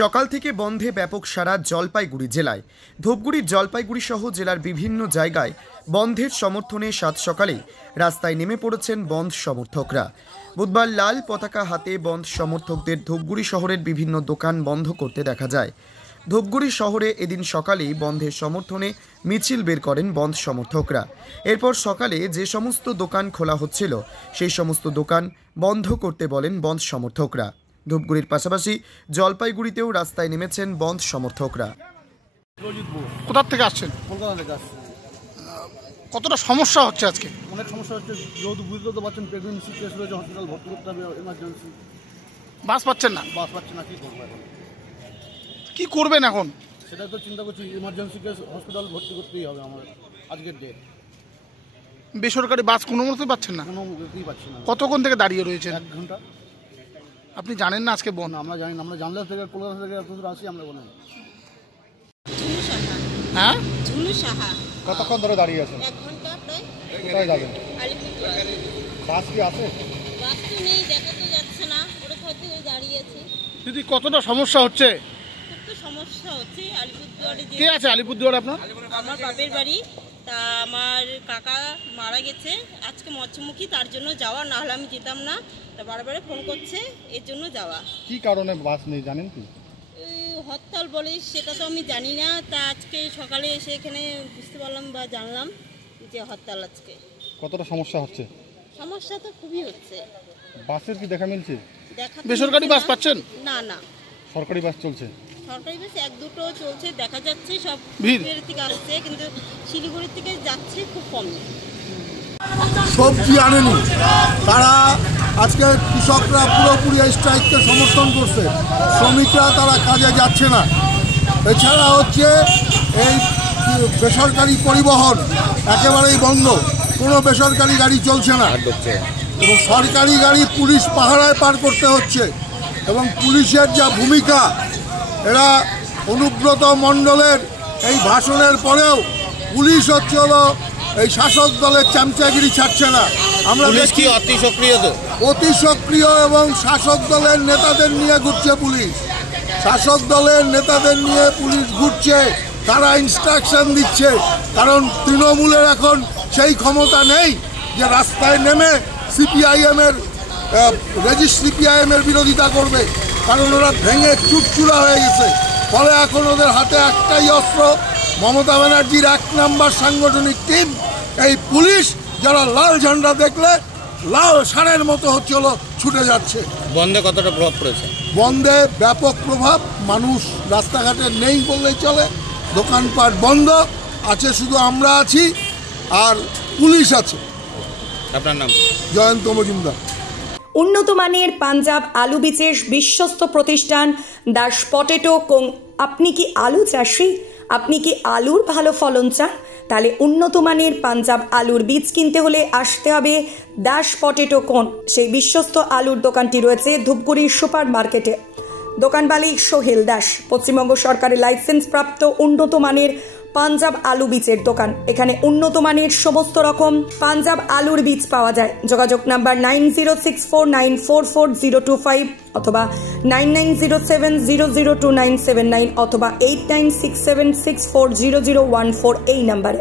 সকাল থেকে বন্ধে ব্যাপক সাড়া জলপাইগুড়ি জেলায়। ধূপগুড়ির জলপাইগুড়ি সহ জেলার বিভিন্ন জায়গায় বন্ধের সমর্থনে সাত সকালে রাস্তায় নেমে পড়েছেন বন্ধ সমর্থকরা। বুধবার লাল পতাকা হাতে বন্ধ সমর্থকদের ধূপগুড়ি শহরের বিভিন্ন দোকান বন্ধ করতে দেখা যায়। ধূপগুড়ি শহরে এদিন সকালেই বন্ধের সমর্থনে মিছিল বের করেন বন্ধ সমর্থকরা। এরপর সকালে যে সমস্ত দোকান খোলা হচ্ছিল সেই সমস্ত দোকান বন্ধ করতে বলেন বন্ধ সমর্থকরা। ধূপগুড়ির পাশাপাশি জলপাইগুড়িতেও রাস্তায় নেমেছেন বন্ধ সমর্থকরা। কোথা থেকে আসছেন? কলকাতা থেকে আসছে। কতটা সমস্যা হচ্ছে আজকে? অনেক সমস্যা হচ্ছে, যেহেতু বুঝতে তো পারছেন প্রেগনেন্সি কেস রয়েছে, হসপিটাল ভর্তি করতে হবে, এমার্জেন্সি। বাস পাচ্ছেন না? বাস পাচ্ছে না, কী করবো এখন? কি করবেন এখন? সেটাই তো চিন্তা করছি, এমার্জেন্সি কেস হসপিটাল ভর্তি করতেই হবে আমার আজকের ডেট। বেসরকারি বাস কোনো মতেই পাচ্ছেন না? কোনো মতেই পাচ্ছি না। কতক্ষণ থেকে দাঁড়িয়ে রয়েছেন? 1 ঘন্টা। আপনি জানেন না আজকে বন্ধ? আমরা জানি না, আমরা জানলে থেকে কলকাতা থেকে এত দূর আসি আমরা বলেন। হ্যাঁ, ঝুনু সাহা। কতক্ষণ ধরে দাঁড়িয়ে আছেন? 1 ঘন্টা প্রায়। কোথায় যাবেন? আলিপুরদুয়ার। বাস কি আছে? বাস তো নেই, দেখা তো যাচ্ছে না, ওরা হয়তো দাঁড়িয়ে আছে। দিদি কতটা সমস্যা হচ্ছে? খুব তো সমস্যা হচ্ছে আলিপুরদুয়ারে। কে আছে আলিপুরদুয়ারে আপনার? আমার বাপের বাড়ি। তা আমার কাকা মারা গেছে আজকে মৎস্যমুখী, তার জন্য যাওয়া, না হলে আমি যেতাম না। তা বারবারে ফোন করছে, এর জন্য যাওয়া। কি কারণে বাস নেই জানেন কি? হরতাল বলে সেটা তো আমি জানি না। তা আজকে সকালে এসে এখানে বুঝতে পারলাম বা জানলাম যে হরতাল আজকে। কতটা সমস্যা হচ্ছে? সমস্যা তো খুবই হচ্ছে। বাসের কি দেখা মিলছে? বেসরকারি বাস পাচ্ছেন? না না, সরকারি বাস চলছে। সরকারি বাস 1-2টো চলছে, দেখা যাচ্ছে সব ভিড় থেকে আসছে, কিন্তু শিলিগুড়ি থেকে যাচ্ছে খুব কম। সবজি আনেনি, তারা আজকে কৃষকরা পুরোপুরি এই স্ট্রাইককে সমর্থন করছে। শ্রমিকরা তারা কাজে যাচ্ছে না। এছাড়া হচ্ছে এই বেসরকারি পরিবহন একেবারেই বন্ধ, কোনো বেসরকারি গাড়ি চলছে না এবং সরকারি গাড়ি পুলিশ পাহারায় পার করতে হচ্ছে। এবং পুলিশের যা ভূমিকা, এরা অনুব্রত মণ্ডলের এই ভাষণের পরেও পুলিশ হচ্ছে হলো এই শাসক দলের চামচাগিরি ছাড়ছে না। আমরা দেখি অতি সক্রিয় এবং শাসক দলের নেতাদের নিয়ে ঘুরছে পুলিশ। শাসক দলের নেতাদের নিয়ে পুলিশ ঘুরছে, তারা ইনস্ট্রাকশন দিচ্ছে। কারণ তৃণমূলের এখন সেই ক্ষমতা নেই যে রাস্তায় নেমে সিপিআইএমের সিপিআইএমের বিরোধিতা করবে, কারণ ওরা ভেঙে চুরচুরা হয়ে গেছে। ফলে এখন ওদের হাতে একটাই অস্ত্র, মমতা ব্যানার্জির 1 নম্বর সাংগঠনিক টিম, এই পুলিশ, যারা লাল ঝান্ডা দেখলে লাল ষাঁড়ের মতো হচ্ছে হলো ছুটে যাচ্ছে। বন্ধে কতটা প্রভাব পড়েছে? বন্ধে ব্যাপক প্রভাব। মানুষ রাস্তাঘাটে নেই বললেই চলে, দোকানপাট বন্ধ আছে, শুধু আমরা আছি আর পুলিশ আছে। আপনার নাম? জয়ন্ত মজুমদার। উন্নত মানের পাঞ্জাব আলু বীজের বিশ্বস্ত প্রতিষ্ঠান দাস পটেটো কোং। আপনি কি আলু চাষি? আপনি কি আলুর ভালো ফলন চান? তাহলে উন্নত মানের পাঞ্জাব আলুর বীজ কিনতে হলে আসতে হবে দাস পটেটো কোন। সেই বিশ্বস্ত আলুর দোকানটি রয়েছে ধূপগুড়ি সুপার মার্কেটে। দোকান মালিক সোহেল দাস। পশ্চিমবঙ্গ সরকারের লাইসেন্স প্রাপ্ত উন্নত মানের পাঞ্জাব আলু বীজের দোকান। এখানে উন্নত মানের সমস্ত রকম পাঞ্জাব আলুর বীজ পাওয়া যায়। যোগাযোগ নাম্বার 9064944025 অথবা 9907002979 অথবা 8967640014 এই নাম্বারে।